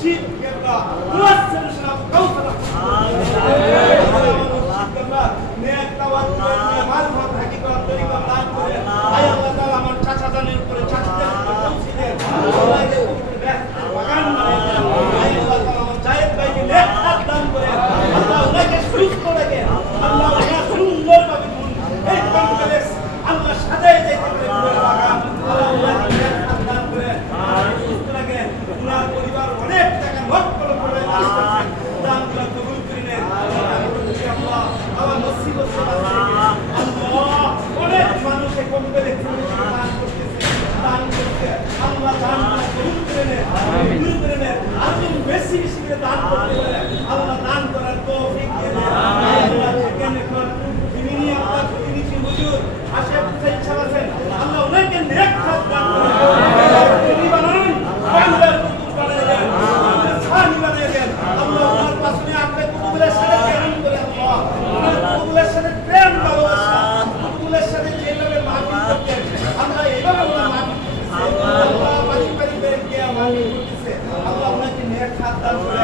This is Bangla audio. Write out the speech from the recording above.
মুর্শিদ কেবলা দুয়ার সলিউশন অফ কাউসার নেক তাওয়াক্কুল মারফত হাকিকত তরিকত দান করে আয় আল্লাহ তাআলা আমার চাচা জানের উপরে চাচাদের উপরে পৌঁছে দেন আল্লাহ এর বাগান বানায় দেন আয় আল্লাহ তাআলা আমার জায়েদ ভাইকে নেক হাত দান করে আল্লাহ ওনাকে সুস্থ রাখেন আল্লাহ ওনাকে সুন্দরভাবে এই কমপ্লেক্স আল্লাহ সাজায় দিতে পারে পুরো বাগান আল্লাহ ওনাকে নেক হাত দান করে সুস্থ রাখেন ওনার পরিবার অনেক টাকা লক্ষ লক্ষ টাকা দান করে কবুল করে নেন আল্লাহ আল্লাহ নসিব আল্লাহ অনেক মানুষ এই কমপ্লেক্স দান করতেছে দান করতে আল্লাহ দান কবুল করে নেন কবুল করে নেন আর বেশি বেশি করে দান করতে পারে আল্লাহ দান করার তৌফিক দিয়ে দেন আল্লাহ থাকেন এখন তিনি আপনার প্রতিনিধি হুজুর আশেফ হুসাইন সাহেব আছেন আল্লাহ ওনাকে নেক হাত দান করেন তিনি বানান বাংলার কুতুব বানিয়ে দেন সানি বানিয়ে দেন আল্লাহ ওনার পাশে আপনি কুতুবের সাথে প্রেম করে আল্লাহ ওনার কুতুবের সাথে প্রেম ভালোবাসা কুতুবের সাথে যেভাবে মাহফিল করতেন আমরা এইভাবে ওনার মাহফিল করতেছি আল্লাহ পাশে পাশে করে কে মাহফিল করতেছে আল্লাহ ওনাকে নেক হাত দান করে